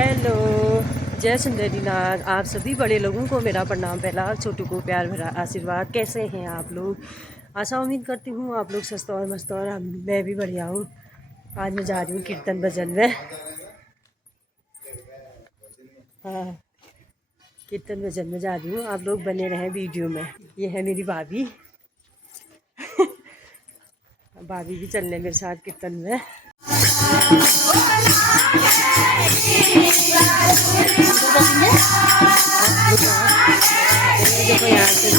Hello, जय सुंदरीनाथ। आप सभी बड़े लोगों को मेरा प्रणाम, पहला छोटू को प्यार भरा आशीर्वाद। कैसे हैं आप लोग? आशा उम्मीद करती हूँ आप लोग स्वस्थ और मस्त, और मैं भी बढ़िया हूँ। आज मैं जा रही हूँ कीर्तन भजन में। हाँ, कीर्तन भजन में जा रही हूँ। आप लोग बने रहें वीडियो में। ये है मेरी भाभी। भाभी भी चलने मेरे साथ कीर्तन में। देखो यहाँ से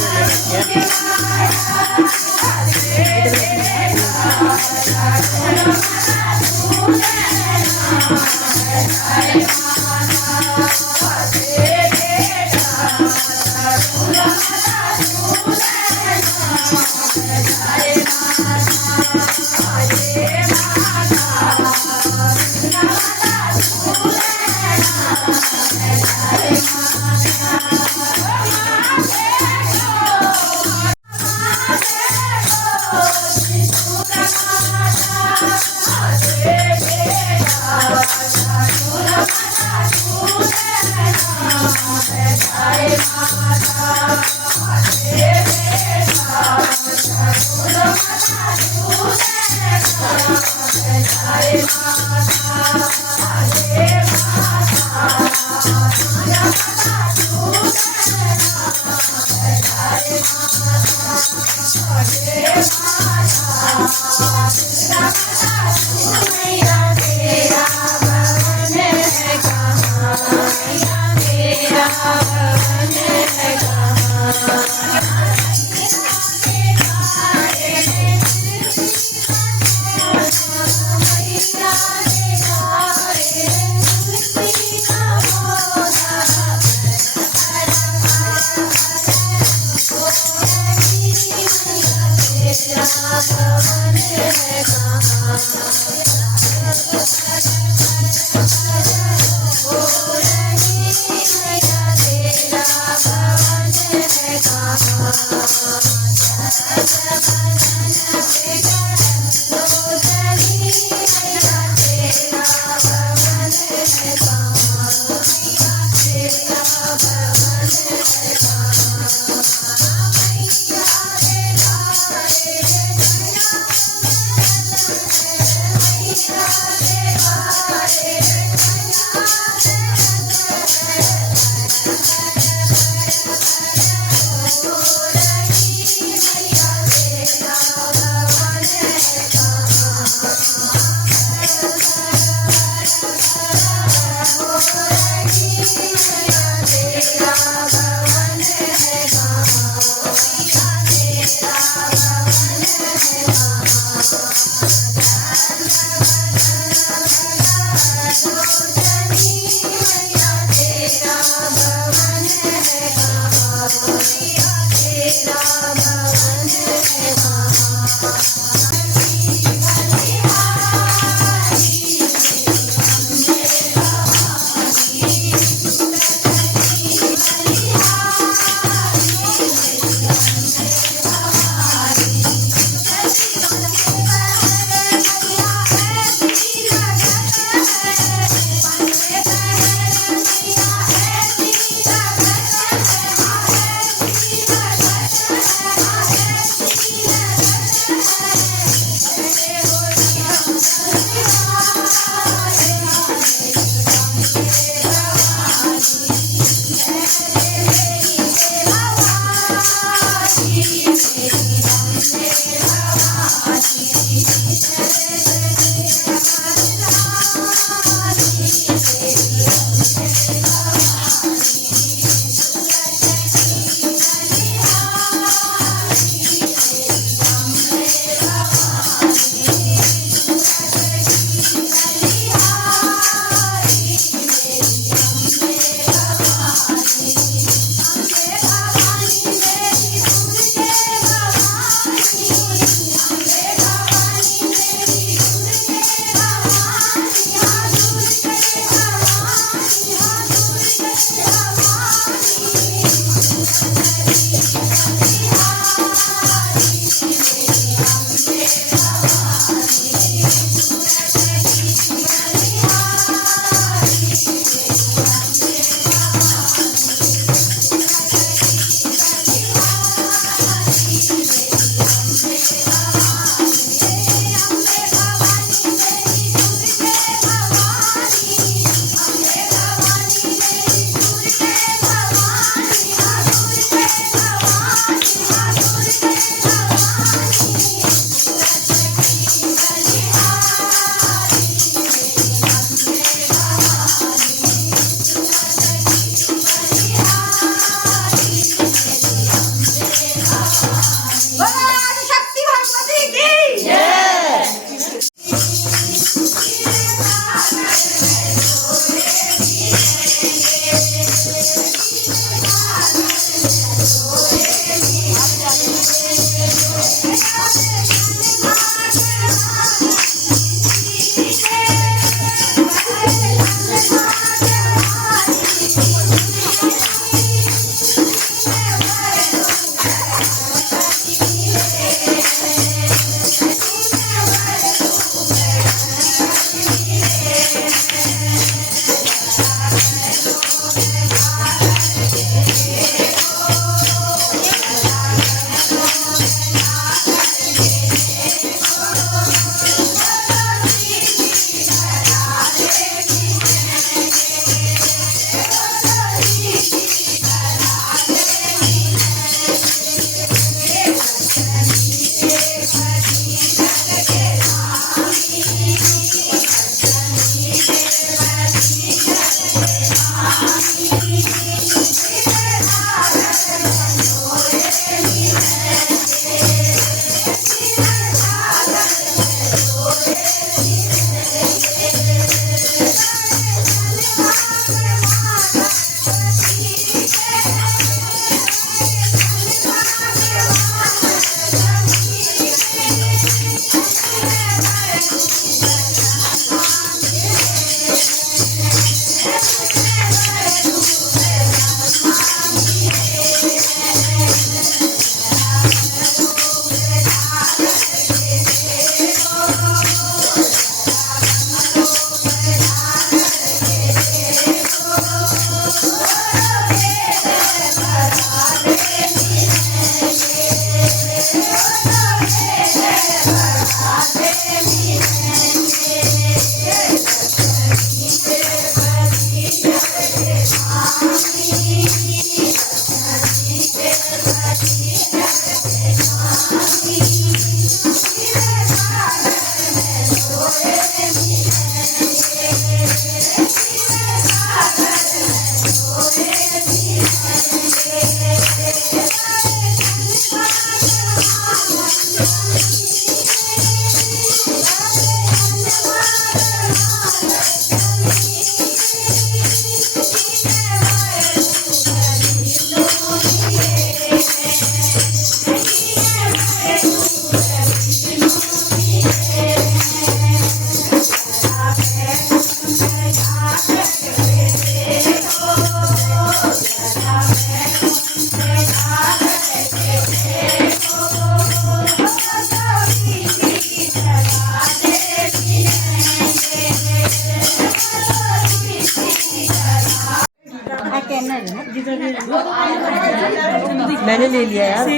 मैंने ले लिया यार।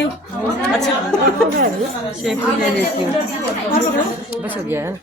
अच्छा शेक भी ले लेती हूँ, बस हो गया यार।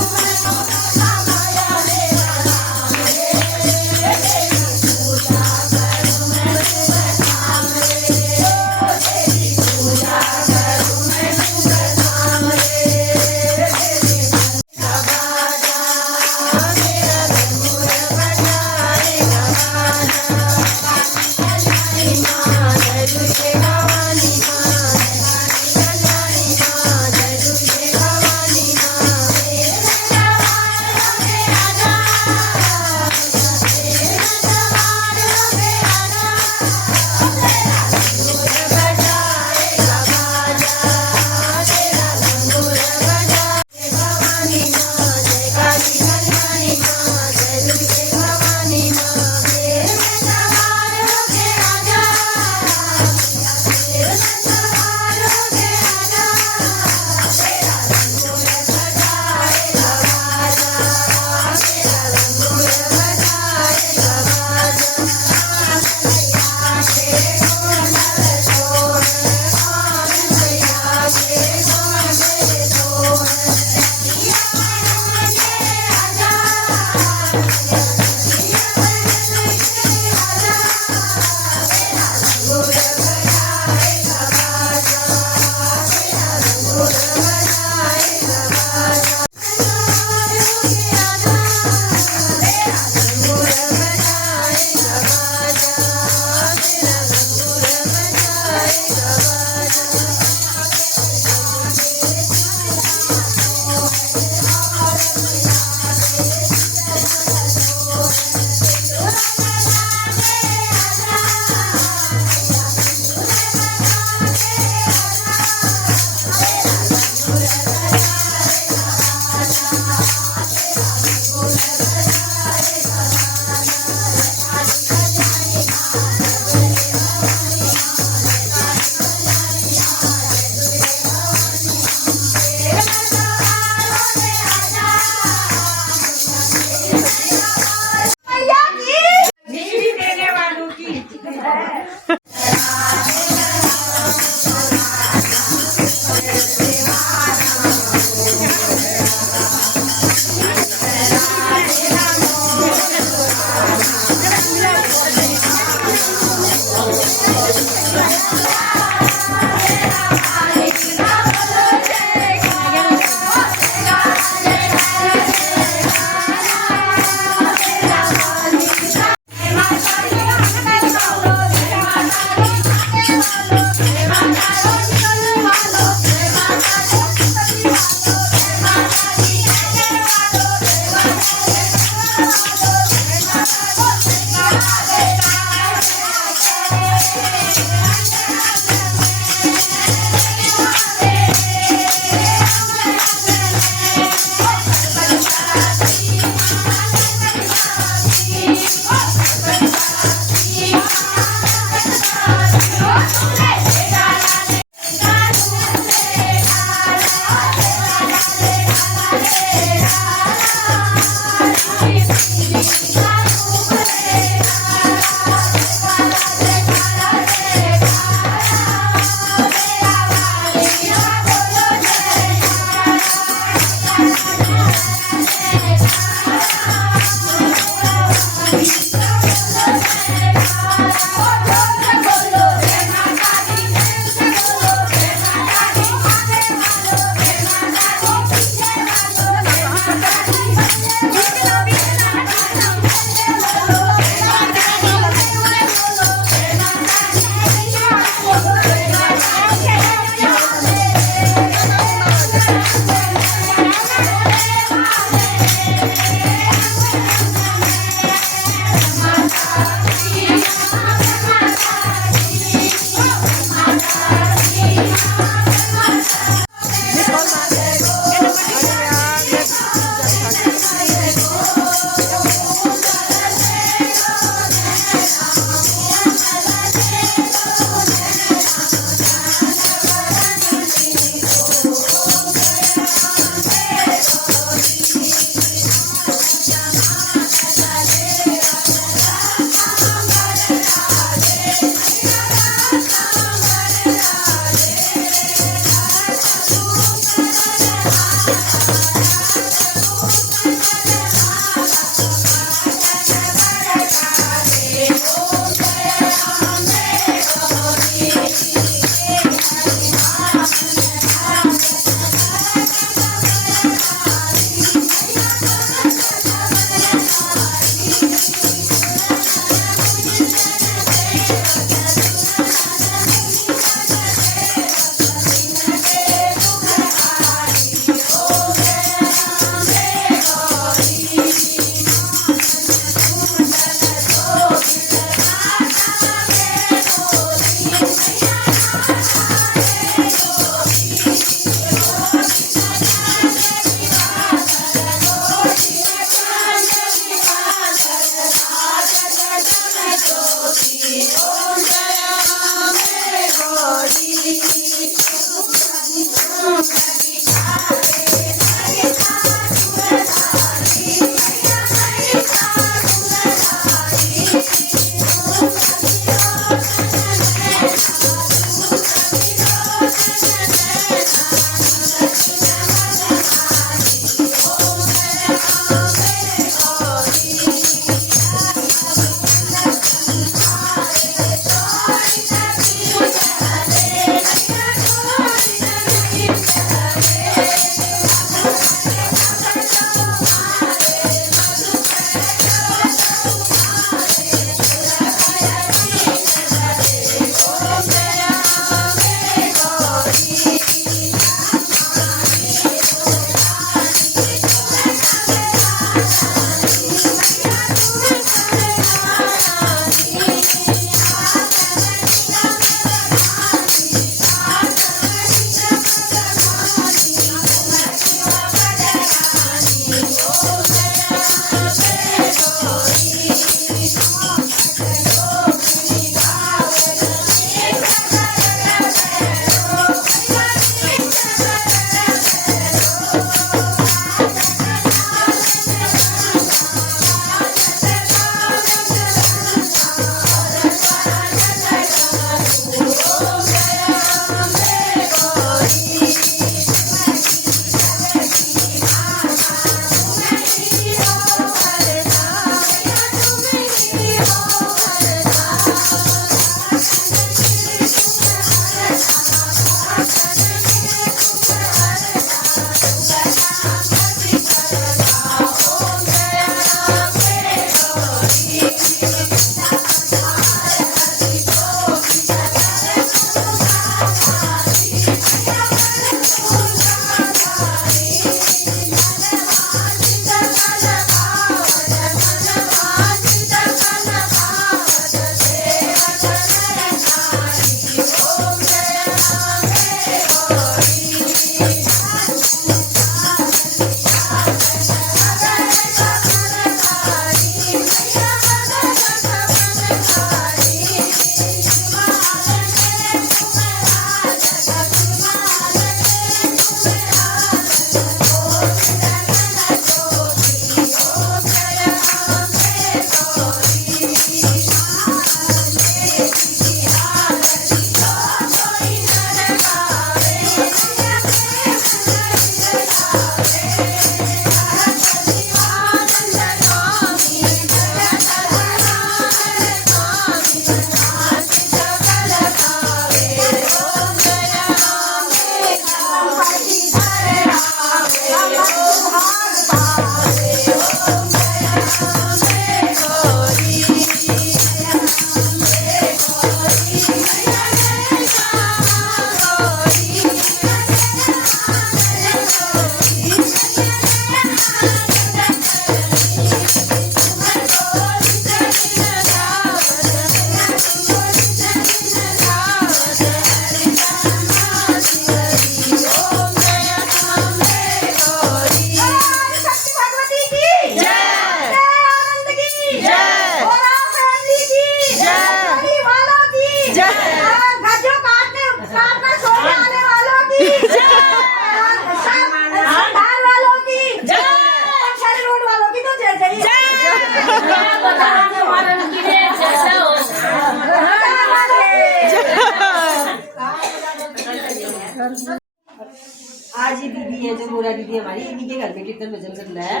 आज ये दीदी है जो मोरा दीदी हमारी, इन्हीं के घर में कीर्तन भजन चल रहा है।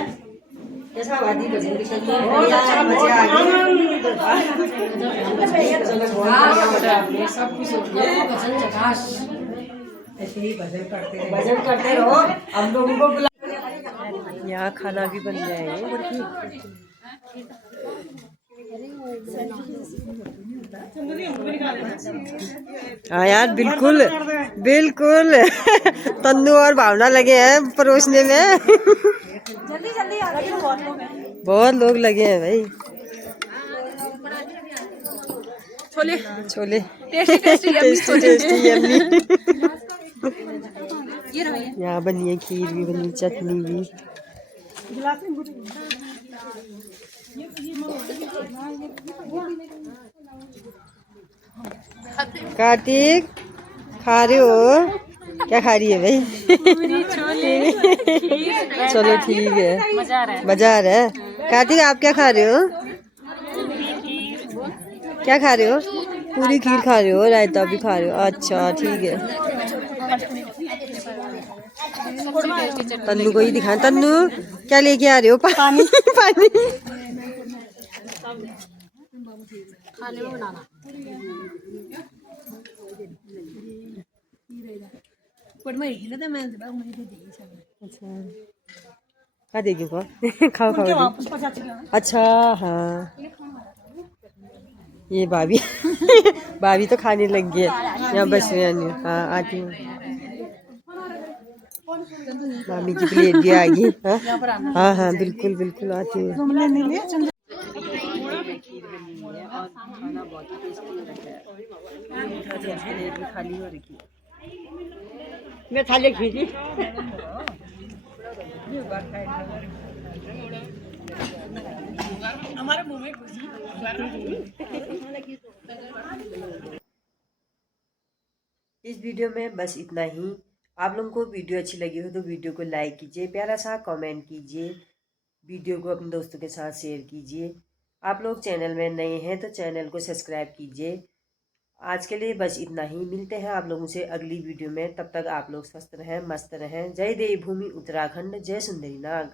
कैसा हुआ दी भजन कीर्तन? बहुत अच्छा, मजे आ गए, सब कुछ हो गया। ऐसे ही भजन करते रहो, हम लोगों को बुला। यहाँ खाना भी बन गया है। हाँ यार, बिल्कुल बिल्कुल तन्नू और भावना लगे हैं परोसने में। जल्दी जल्दी आ रहे हैं, बहुत लोग लगे हैं भाई। Chole chole tasty yummy. यहाँ बनी है खीर भी बनी, चटनी भी। कार्तिक खा रहे हो? क्या खा रही है भाई? चलो ठीक है, मजा आ रहा है। कार्तिक आप क्या खा रहे हो? क्या खा रहे हो? पूरी खीर खा रहे हो, रायता भी खा रहे हो? अच्छा ठीक है। तन्नू को ही दिखा। तन्नू क्या लेके आ रहे हो? पानी पानी खाने में बनाना। अच्छा खा देगी को खाओ खाओ। अच्छा हाँ, ये भाभी भाभी तो खाने लग गई है। यहाँ बस रही। हाँ आती हूँ। मामी की प्लेट भी आ गई। हाँ हाँ बिल्कुल बिल्कुल आती हूँ। खाना बहुत ही टेस्टी हो रखा है। प्लेट भी खाली हो रखी है। मैं थाली खींची। हमारे मुंह में इस वीडियो में बस इतना ही। आप लोगों को वीडियो अच्छी लगी हो तो वीडियो को लाइक कीजिए, प्यारा सा कमेंट कीजिए, वीडियो को अपने दोस्तों के साथ शेयर कीजिए। आप लोग चैनल में नए हैं तो चैनल को सब्सक्राइब कीजिए। आज के लिए बस इतना ही। मिलते हैं आप लोगों से अगली वीडियो में। तब तक आप लोग स्वस्थ रहें, मस्त रहें। जय देवभूमि उत्तराखंड, जय सुंदरी नाग।